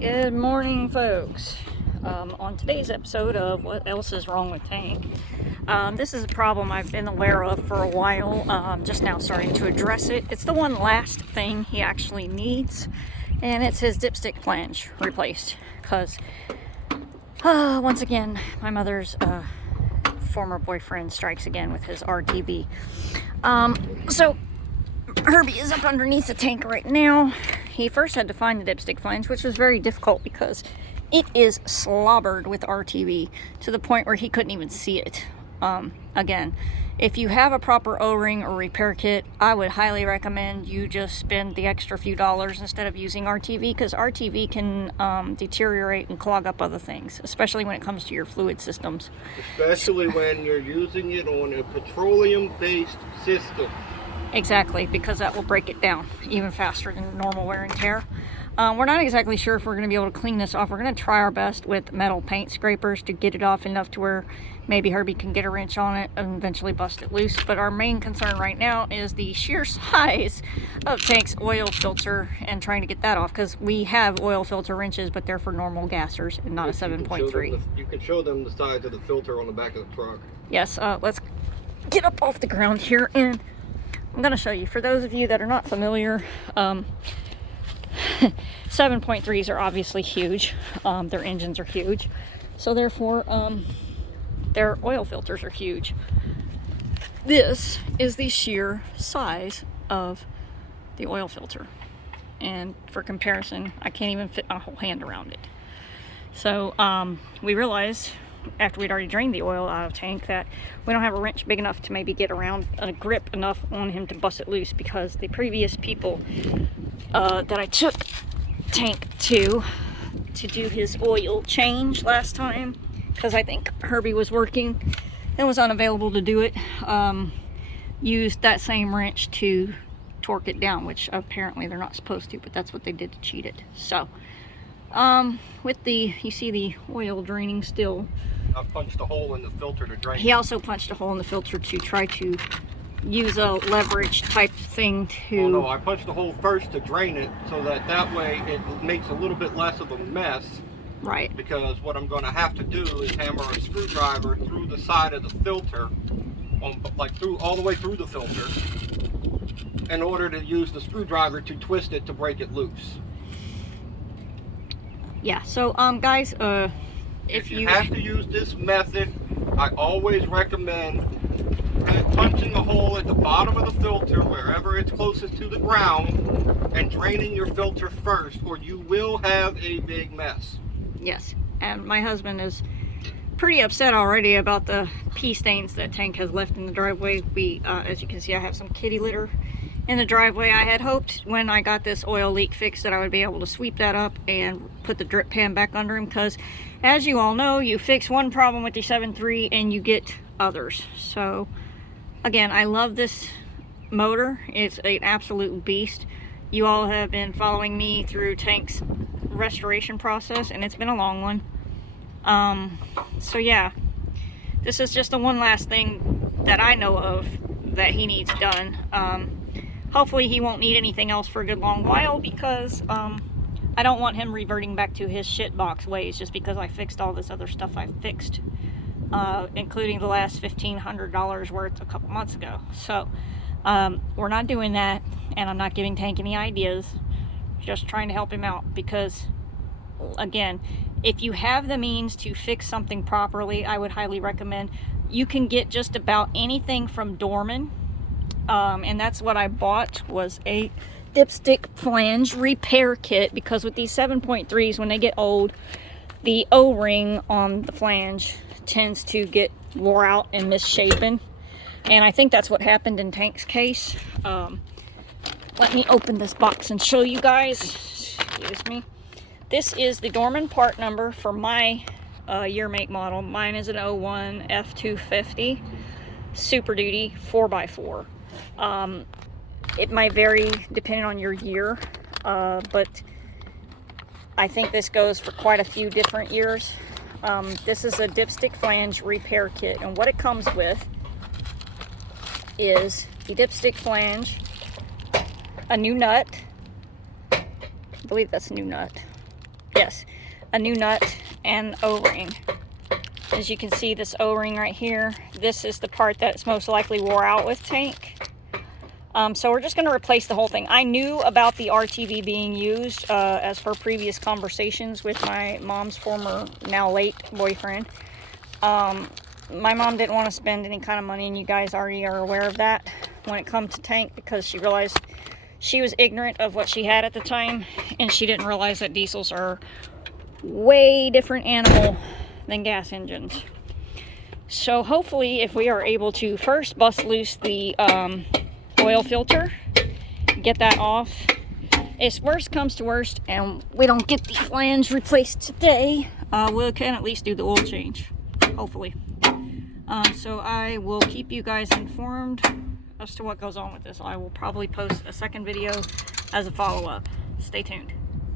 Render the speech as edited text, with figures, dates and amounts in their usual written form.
Good morning, folks. On today's episode of What Else Is Wrong with Tank, this is a problem I've been aware of for a while, just now starting to address it. It's the one last thing he actually needs, and it's his dipstick flange replaced, because once again, my mother's former boyfriend strikes again with his RTV. So Herbie is up underneath the tank right now. He first had to find the dipstick flange, which was very difficult because it is slobbered with RTV to the point where he couldn't even see it. Again, if you have a proper O-ring or repair kit, I would highly recommend you just spend the extra few dollars instead of using RTV, because RTV can deteriorate and clog up other things, especially when it comes to your fluid systems. Especially when you're using it on a petroleum-based system. Exactly, because that will break it down even faster than normal wear and tear. We're not exactly sure if we're going to be able to clean this off. We're going to try our best with metal paint scrapers to get it off enough to where maybe Herbie can get a wrench on it and eventually bust it loose. But our main concern right now is the sheer size of Tank's oil filter and trying to get that off, because we have oil filter wrenches, but they're for normal gassers and not a 7.3. You can show them the size of the filter on the back of the truck. Yes, let's get up off the ground here, and I'm going to show you. For those of you that are not familiar, 7.3s are obviously huge. Their engines are huge. So therefore, their oil filters are huge. This is the sheer size of the oil filter. And for comparison, I can't even fit my whole hand around it. So we realized, after we'd already drained the oil out of Tank, that we don't have a wrench big enough to maybe get around a grip enough on him to bust it loose, because the previous people that I took Tank to do his oil change last time, because I think Herbie was working and was unavailable to do it, used that same wrench to torque it down, which apparently they're not supposed to, but that's what they did to cheat it. So with the, you see the oil draining still. I punched a hole in the filter to drain. He also punched a hole in the filter to try to use a leverage type thing to... Oh no, I punched a hole first to drain it, so that way it makes a little bit less of a mess. Right. Because what I'm going to have to do is hammer a screwdriver through the side of the filter, all the way through the filter, in order to use the screwdriver to twist it to break it loose. Yeah, so guys, if you have to use this method, I always recommend punching a hole at the bottom of the filter, wherever it's closest to the ground, and draining your filter first, or you will have a big mess. Yes, and my husband is pretty upset already about the pee stains that Tank has left in the driveway. As you can see, I have some kitty litter in the driveway. I had hoped when I got this oil leak fixed that I would be able to sweep that up and put the drip pan back under him, because as you all know, you fix one problem with the 7.3 and you get others. So again, I love this motor. It's an absolute beast. You all have been following me through Tank's restoration process, and it's been a long one. So yeah, this is just the one last thing that I know of that he needs done. Hopefully he won't need anything else for a good long while, because I don't want him reverting back to his shitbox ways just because I fixed all this other stuff I fixed, including the last $1,500 worth a couple months ago. So we're not doing that, and I'm not giving Tank any ideas, just trying to help him out, because again, if you have the means to fix something properly, I would highly recommend. You can get just about anything from Dorman. And that's what I bought, was a dipstick flange repair kit, because with these 7.3s, when they get old, the O-ring on the flange tends to get wore out and misshapen, and I think that's what happened in Tank's case. Let me open this box and show you guys. Excuse me. This is the Dorman part number for my year, make, model. Mine is an 01 F250 Super Duty 4x4. It might vary depending on your year, but I think this goes for quite a few different years. This is a dipstick flange repair kit, and what it comes with is the dipstick flange, a new nut. I believe that's a new nut. Yes, a new nut and O-ring. As you can see, this O-ring right here, this is the part that's most likely wore out with tank. So we're just going to replace the whole thing. I knew about the RTV being used as per previous conversations with my mom's former, now late boyfriend. My mom didn't want to spend any kind of money, and you guys already are aware of that when it comes to tank, because she realized she was ignorant of what she had at the time, and she didn't realize that diesels are way different animal than gas engines. So hopefully, if we are able to first bust loose the oil filter, get that off, if worst comes to worst and we don't get the flange replaced today, we can at least do the oil change, hopefully. So I will keep you guys informed as to what goes on with this. I will probably post a second video as a follow-up. Stay tuned.